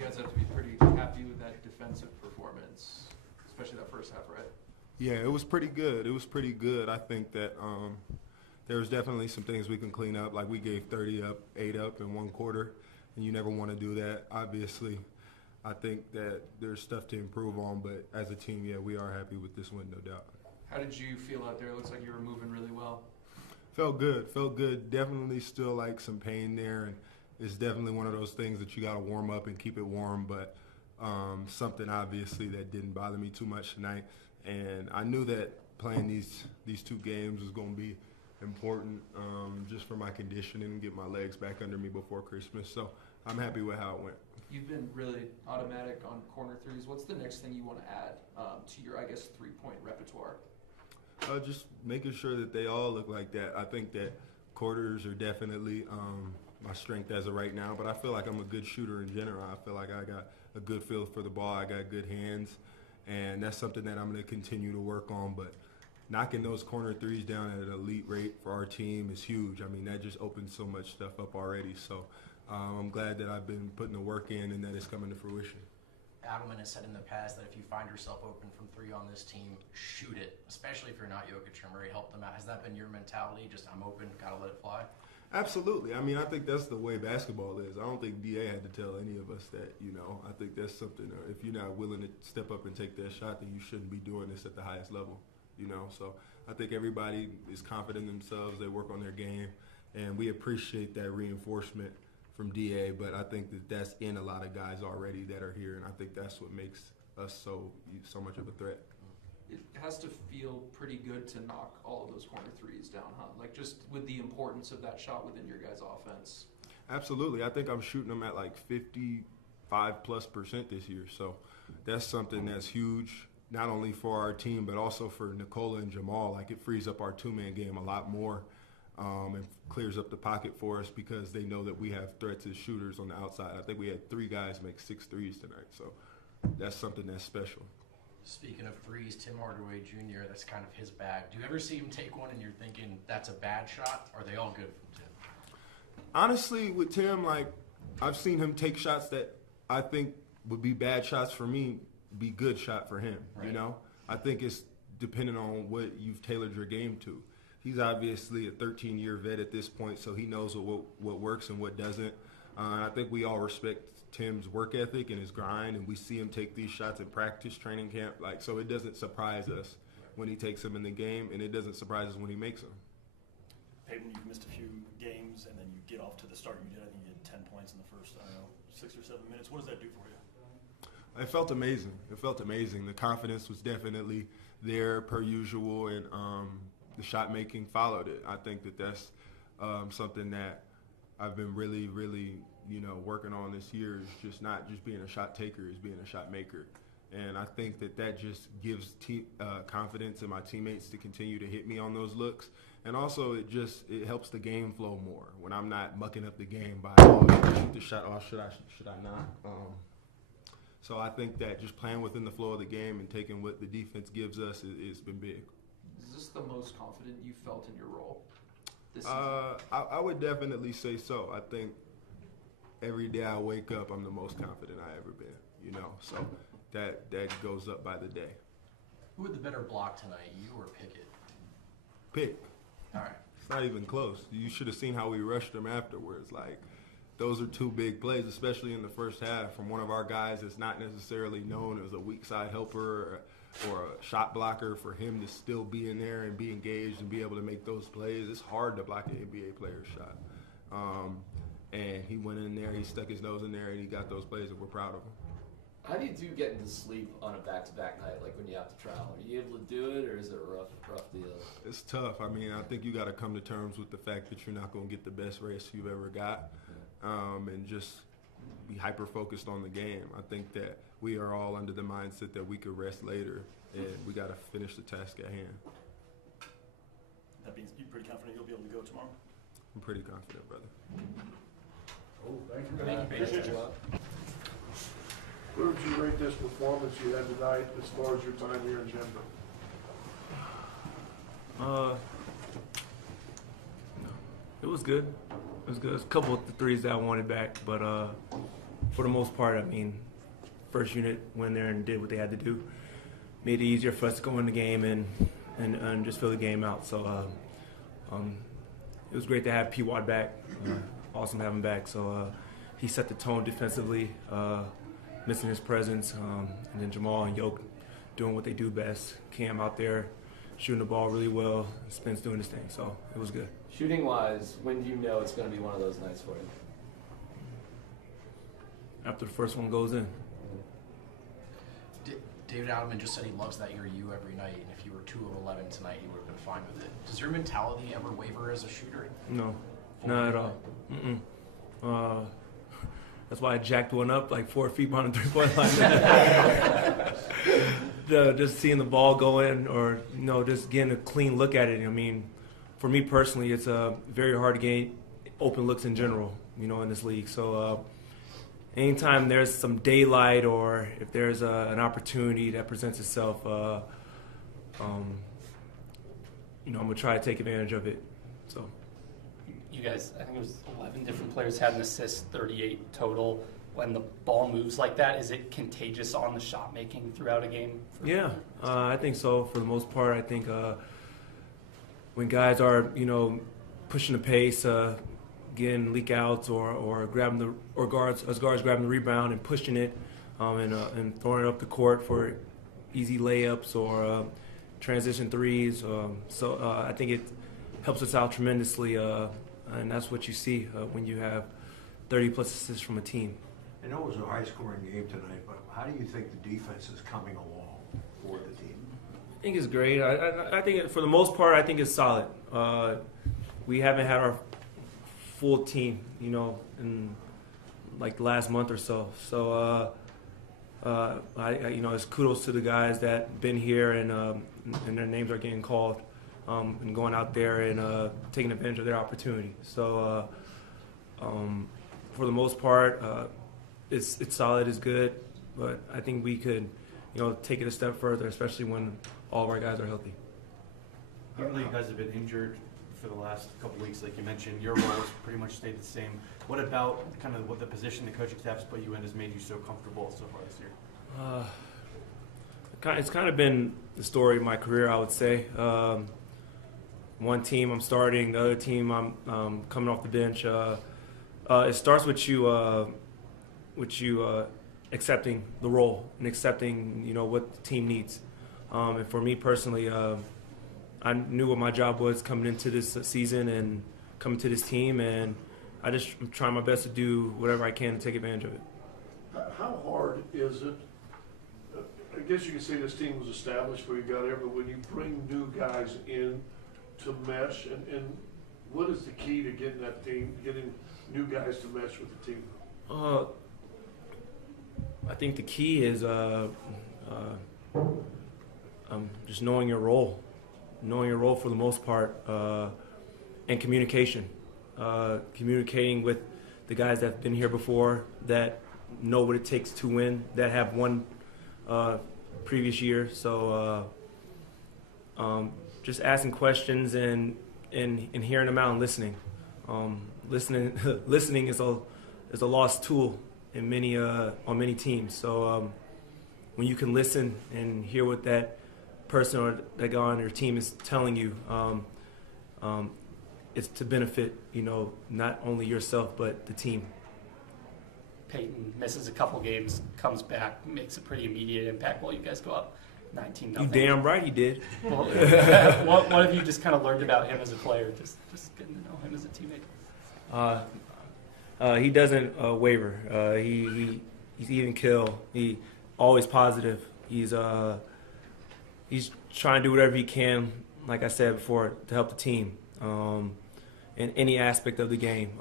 you guys have to be pretty happy with that defensive performance, especially that first half, right? Yeah, it was pretty good. It was pretty good. I think that there was definitely some things we can clean up. Like we gave 30 up, 8 up in one quarter, and you never want to do that. Obviously, I think that there's stuff to improve on, but as a team, yeah, we are happy with this win, no doubt. How did you feel out there? It looks like you were moving really well. Felt good. Definitely still like some pain there, and it's definitely one of those things that you got to warm up and keep it warm, but something obviously that didn't bother me too much tonight. And I knew that playing these 2 games was going to be important just for my conditioning and get my legs back under me before Christmas. So I'm happy with how it went. You've been really automatic on corner threes. What's the next thing you want to add to your, 3-point repertoire? Just making sure that they all look like that. I think that quarters are definitely my strength as of right now, but I feel like I'm a good shooter in general. I feel like I got a good feel for the ball. I got good hands, and that's something that I'm going to continue to work on. But knocking those corner threes down at an elite rate for our team is huge. I mean, that just opens so much stuff up already. So I'm glad that I've been putting the work in and that it's coming to fruition. Adelman has said in the past that if you find yourself open from 3 on this team, shoot it, especially if you're not Jokic or Murray. Help them out. Has that been your mentality? Just I'm open, gotta let it fly? Absolutely. I mean, I think that's the way basketball is. I don't think DA had to tell any of us that, I think that's something, if you're not willing to step up and take that shot, then you shouldn't be doing this at the highest level, So I think everybody is confident in themselves. They work on their game, and we appreciate that reinforcement from DA, but I think that that's in a lot of guys already that are here, and I think that's what makes us so much of a threat. It has to feel pretty good to knock all of those corner threes down, huh? Like just with the importance of that shot within your guys' offense. Absolutely. I think I'm shooting them at like 55+% this year, so that's something that's huge, not only for our team, but also for Nikola and Jamal. Like it frees up our 2-man game a lot more. And clears up the pocket for us because they know that we have threats as shooters on the outside. I think we had 3 guys make 6 threes tonight, so that's something that's special. Speaking of threes, Tim Hardaway Jr., that's kind of his bag. Do you ever see him take one and you're thinking that's a bad shot? Or are they all good from Tim? Honestly, with Tim, I've seen him take shots that I think would be bad shots for me, be good shot for him, right. I think it's depending on what you've tailored your game to. He's obviously a 13-year vet at this point, so he knows what works and what doesn't. I think we all respect Tim's work ethic and his grind, and we see him take these shots in practice, training camp. So it doesn't surprise us when he takes them in the game, and it doesn't surprise us when he makes them. Peyton, you've missed a few games, and then you get off to the start you did. I think you had 10 points in the first, 6 or 7 minutes. What does that do for you? It felt amazing. The confidence was definitely there per usual, and the shot making followed it. I think that that's something that I've been really, really, working on this year, is just not just being a shot taker, is being a shot maker. And I think that just gives confidence in my teammates to continue to hit me on those looks. And also it helps the game flow more when I'm not mucking up the game by, should I shoot the shot, should I not? So I think that just playing within the flow of the game and taking what the defense gives us has been big. Is this the most confident you felt in your role this season? I would definitely say so. I think every day I wake up, I'm the most confident I ever been, So that goes up by the day. Who had the better block tonight, you or Pickett? Pick. All right. It's not even close. You should have seen how we rushed them afterwards. Those are 2 big plays, especially in the first half, from one of our guys that's not necessarily known as a weak side helper or a shot blocker. For him to still be in there and be engaged and be able to make those plays, it's hard to block an NBA player's shot. And he went in there, he stuck his nose in there, and he got those plays, and we're proud of him. How do you do getting to sleep on a back-to-back night, like when you have to travel? Are you able to do it, or is it a rough deal? It's tough. I mean, I think you got to come to terms with the fact that you're not going to get the best rest you've ever got, and just be hyper-focused on the game. I think that we are all under the mindset that we could rest later, and we got to finish the task at hand. That means you're pretty confident you'll be able to go tomorrow? I'm pretty confident, brother. Oh, thank you. Thank you. Where would you rate this performance you had tonight as far as your time here in Denver? It was good. It was good. There's a couple of threes that I wanted back, but for the most part, I mean, first unit went there and did what they had to do. Made it easier for us to go in the game and just fill the game out. So it was great to have P-Wad back. Awesome to have him back. So he set the tone defensively, missing his presence. And then Jamal and Yoke doing what they do best. Cam out there shooting the ball really well. Spence doing his thing. So it was good. Shooting-wise, when do you know it's going to be one of those nights for you? After the first one goes in. David Adelman just said he loves that you're you every night, and if you were 2 of 11 tonight, he would have been fine with it. Does your mentality ever waver as a shooter? No, not at all. That's why I jacked one up like 4 feet behind the three-point line. Just seeing the ball go in, or just getting a clean look at it. I mean, for me personally, it's very hard to get open looks in general, in this league. So anytime there's some daylight or if there's an opportunity that presents itself, I'm gonna try to take advantage of it. So. You guys, I think it was 11 different players had an assist, 38 total. When the ball moves like that, is it contagious on the shot making throughout a game? Yeah, I think so. For the most part, I think when guys are, pushing the pace, getting leak outs or grabbing guards grabbing the rebound and pushing it, and throwing it up the court for easy layups or transition threes. So I think it helps us out tremendously. And that's what you see when you have 30-plus assists from a team. I know it was a high-scoring game tonight, but how do you think the defense is coming along for the team? I think it's great. I think for the most part, I think it's solid. We haven't had our full team, in like the last month or so. So, it's kudos to the guys that been here and their names are getting called. And going out there and taking advantage of their opportunity. So for the most part, it's solid, it's good, but I think we could, take it a step further, especially when all of our guys are healthy. Even though you guys have been injured for the last couple weeks, like you mentioned, your role has pretty much stayed the same. What about kind of what the position the coaching staff's put you in has made you so comfortable so far this year? It's kind of been the story of my career, I would say. One team I'm starting, the other team I'm coming off the bench. It starts with you accepting the role and accepting what the team needs. And for me personally, I knew what my job was coming into this season and coming to this team, and I'm trying my best to do whatever I can to take advantage of it. How hard is it? I guess you could say this team was established before you got here, but when you bring new guys in to mesh, and what is the key to getting that team, getting new guys to mesh with the team? I think the key is just knowing your role for the most part, and communication. Communicating with the guys that have been here before, that know what it takes to win, that have won previous year. So just asking questions and hearing them out and listening. Listening is a lost tool in on many teams. So when you can listen and hear what that person or that guy on your team is telling you, it's to benefit not only yourself but the team. Peyton misses a couple games, comes back, makes a pretty immediate impact while you guys go up 19-0. You damn right he did. Well, what have you just kind of learned about him as a player, just getting to know him as a teammate? He doesn't waver. He's even kill. He always positive. He's trying to do whatever he can, like I said before, to help the team in any aspect of the game.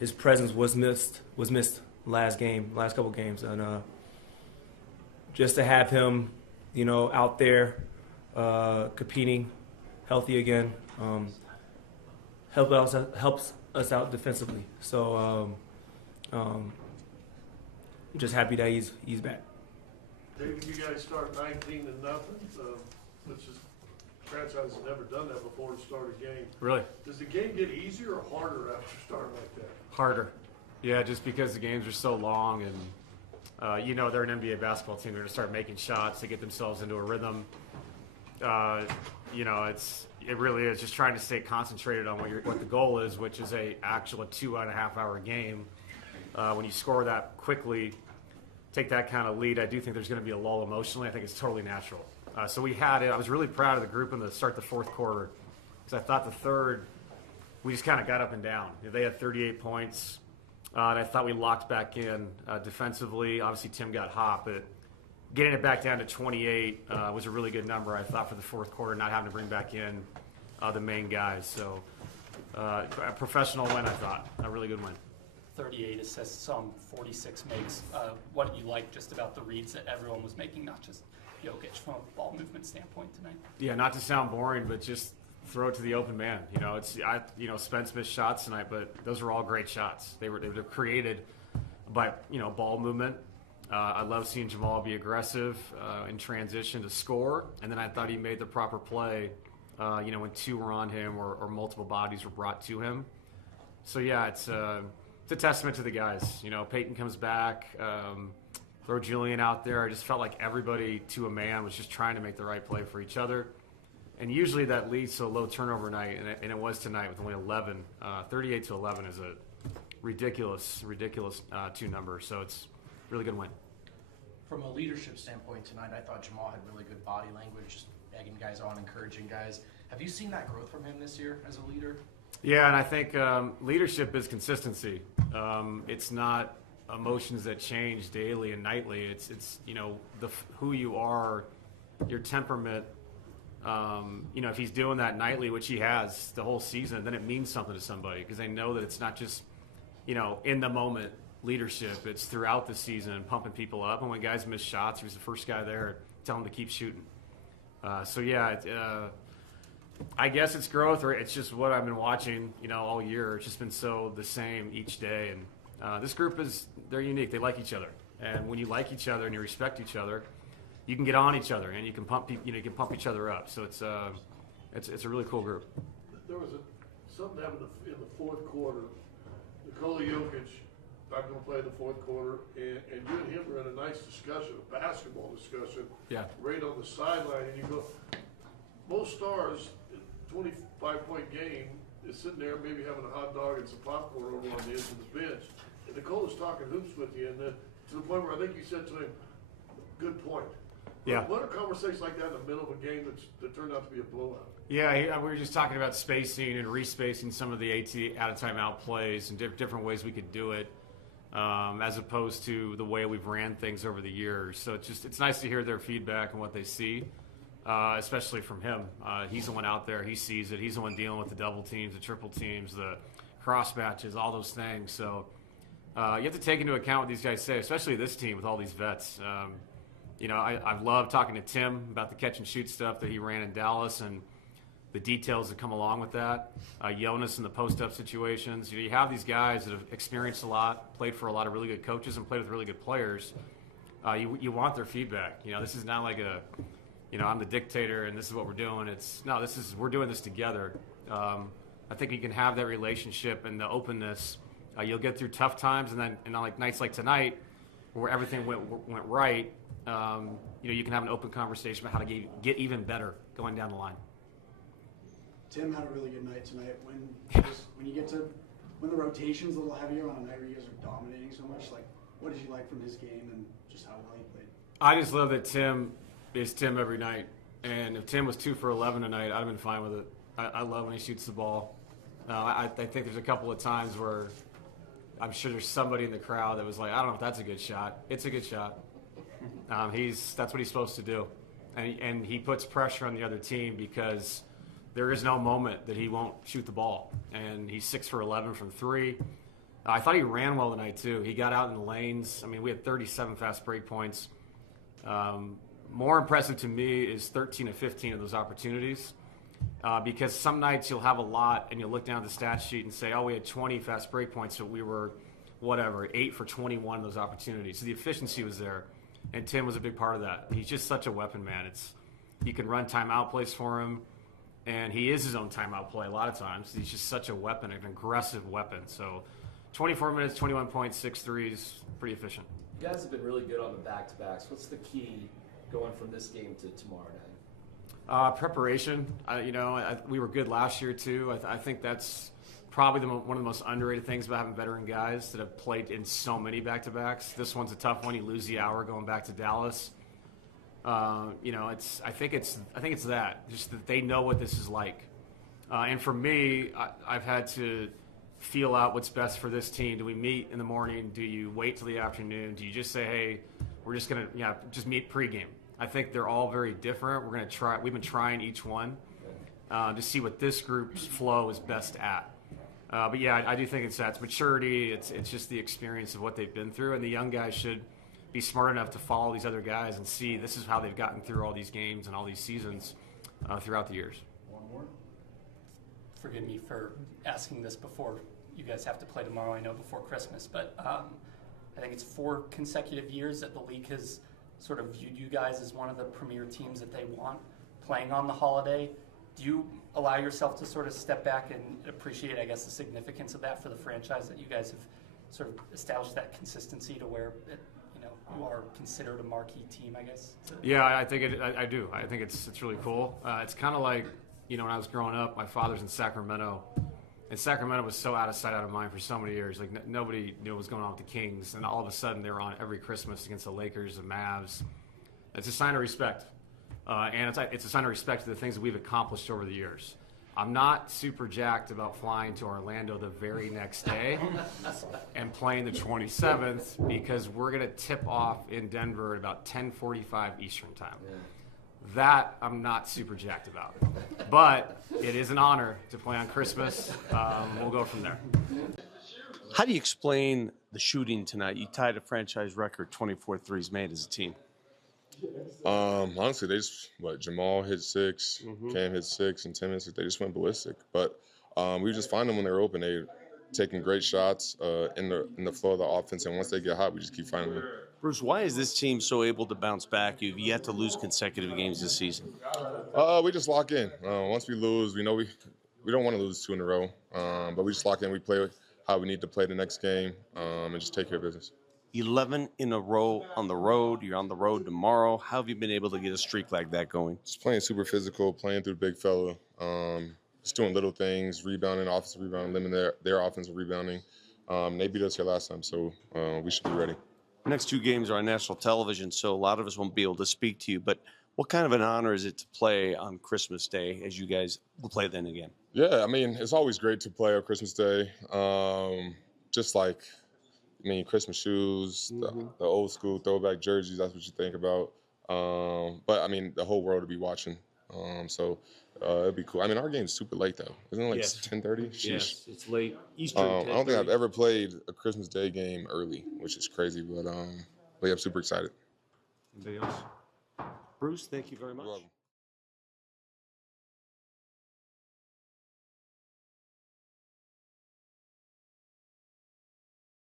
His presence was missed last couple games, and just to have him, out there competing, healthy again, helps us out defensively. So I'm just happy that he's back. David, you guys start 19-0, which is franchise has never done that before to start a game. Really? Does the game get easier or harder after starting like that? Harder. Yeah, just because the games are so long and they're an NBA basketball team. They're going to start making shots to get themselves into a rhythm. It really is just trying to stay concentrated on what the goal is, which is a 2.5 hour game. When you score that quickly, take that kind of lead, I do think there's going to be a lull emotionally. I think it's totally natural. So we had it. I was really proud of the group in the start the fourth quarter because I thought the third, we just kind of got up and down. They had 38 points. And I thought we locked back in defensively. Obviously, Tim got hot, but getting it back down to 28 was a really good number, I thought, for the fourth quarter, not having to bring back in the main guys. So a professional win, I thought. A really good win. 38 assists, 46 makes. What you like just about the reads that everyone was making, not just Jokic, from a ball movement standpoint tonight? Yeah, not to sound boring, but just throw it to the open man. Spence missed shots tonight, but those were all great shots. They were created by ball movement. I love seeing Jamal be aggressive in transition to score, and then I thought he made the proper play. When two were on him or multiple bodies were brought to him. So yeah, it's a testament to the guys. Peyton comes back. Throw Julian out there. I just felt like everybody to a man was just trying to make the right play for each other. And usually that leads to a low turnover night, and it was tonight with only 11. 38 to 11 is a ridiculous two number. So it's a really good win. From a leadership standpoint tonight, I thought Jamal had really good body language, just egging guys on, encouraging guys. Have you seen that growth from him this year as a leader? Yeah, and I think leadership is consistency. It's not emotions that change daily and nightly. It's who you are, your temperament. If he's doing that nightly, which he has the whole season, then it means something to somebody because they know that it's not just, in the moment leadership. It's throughout the season, pumping people up. And when guys miss shots, he was the first guy there, tell them to keep shooting. I guess it's growth, or it's just what I've been watching, all year. It's just been so the same each day. And this group they're unique. They like each other. And when you like each other and you respect each other, you can get on each other and you can pump each other up. So it's a really cool group. There was something happened in the fourth quarter. Nikola Jokic not going to play in the fourth quarter, and you and him were in a nice discussion, a basketball discussion, right on the sideline, and you go, most stars, 25-point game, is sitting there maybe having a hot dog and some popcorn over on the edge of the bench, and Nicola's talking hoops with you, and then to the point where I think you said to him, good point. Yeah. What are conversations like that in the middle of a game that turned out to be a blowout? Yeah, we were just talking about spacing and respacing some of the out-of-timeout plays and different ways we could do it. As opposed to the way we've ran things over the years. So it's nice to hear their feedback and what they see, especially from him. He's the one out there. He sees it. He's the one dealing with the double teams, the triple teams, the cross matches, all those things. So you have to take into account what these guys say, especially this team with all these vets. I've loved talking to Tim about the catch and shoot stuff that he ran in Dallas and the details that come along with that. Jonas in the post-up situations. You have these guys that have experienced a lot, played for a lot of really good coaches, and played with really good players. You want their feedback. This is not like I'm the dictator and this is what we're doing. We're doing this together. I think you can have that relationship and the openness. You'll get through tough times, and then like nights like tonight, where everything went right. You can have an open conversation about how to get even better going down the line. Tim had a really good night tonight. When you get to when the rotation's a little heavier on a night where you guys are dominating so much, like what did you like from his game and just how well he played? I just love that Tim is Tim every night. And if Tim was 2 for 11 tonight, I'd have been fine with it. I love when he shoots the ball. I think there's a couple of times where I'm sure there's somebody in the crowd that was like, I don't know if that's a good shot. It's a good shot. That's what he's supposed to do. And he puts pressure on the other team because there is no moment that he won't shoot the ball. And he's 6 for 11 from 3. I thought he ran well tonight, too. He got out in the lanes. I mean, we had 37 fast break points. More impressive to me is 13 of 15 of those opportunities. Because some nights you'll have a lot and you'll look down at the stat sheet and say, we had 20 fast break points, so we were, 8 for 21 of those opportunities. So the efficiency was there. And Tim was a big part of that. He's just such a weapon, man. You can run timeout plays for him. And he is his own timeout play a lot of times. He's just such a weapon, an aggressive weapon. So 24 minutes, 21 points, 6 threes, pretty efficient. You guys have been really good on the back-to-backs. What's the key going from this game to tomorrow night? Preparation. We were good last year too. I think that's probably one of the most underrated things about having veteran guys that have played in so many back-to-backs. This one's a tough one. You lose the hour going back to Dallas. I think it's that just that they know what this is like. And for me, I've had to feel out what's best for this team. Do we meet in the morning? Do you wait till the afternoon? Do you just say, hey, we're just going to just meet pregame? I think they're all very different. We're going to try. We've been trying each one to see what this group's flow is best at. But yeah, I do think it's that. It's maturity. It's just the experience of what they've been through, and the young guys should be smart enough to follow these other guys and see this is how they've gotten through all these games and all these seasons throughout the years. One more. Forgive me for asking this before you guys have to play tomorrow, I know before Christmas, but I think it's 4 consecutive years that the league has sort of viewed you guys as one of the premier teams that they want playing on the holiday. Do you allow yourself to sort of step back and appreciate, I guess, the significance of that for the franchise, that you guys have sort of established that consistency to where you are considered a marquee team, I guess? Yeah, I think I do. I think it's really cool. It's kind of like, when I was growing up, my father's in Sacramento, and Sacramento was so out of sight, out of mind for so many years. Like nobody knew what was going on with the Kings, and all of a sudden they were on every Christmas against the Lakers and Mavs. It's a sign of respect, and it's a sign of respect to the things that we've accomplished over the years. I'm not super jacked about flying to Orlando the very next day and playing the 27th because we're going to tip off in Denver at about 10:45 Eastern time. Yeah. That I'm not super jacked about. But it is an honor to play on Christmas. We'll go from there. How do you explain the shooting tonight? You tied a franchise record, 24 threes made as a team. Honestly, Jamal hit 6, Cam hit 6 in 10 minutes. They just went ballistic. But we would just find them when they were open. They taking great shots in the flow of the offense, and once they get hot, we just keep finding them. Bruce, why is this team so able to bounce back? You've yet to lose consecutive games this season. We just lock in. Once we lose, we know we don't want to lose 2 in a row. But we just lock in. We play how we need to play the next game and just take care of business. 11 in a row on the road. You're on the road tomorrow. How have you been able to get a streak like that going? Just playing super physical, playing through the big fella. Just doing little things, rebounding, offensive rebounding, limiting their offensive rebounding. They beat us here last time, so we should be ready. The next 2 games are on national television, so a lot of us won't be able to speak to you. But what kind of an honor is it to play on Christmas Day as you guys will play then again? Yeah, it's always great to play on Christmas Day. Christmas shoes, the old school throwback jerseys, that's what you think about. But the whole world will be watching. So it'd be cool. Our game's super late, though. Isn't it like 10:30? Yes, it's late. Eastern. I don't think I've ever played a Christmas Day game early, which is crazy. But yeah, I'm super excited. Anybody else? Bruce, thank you very much. You're welcome.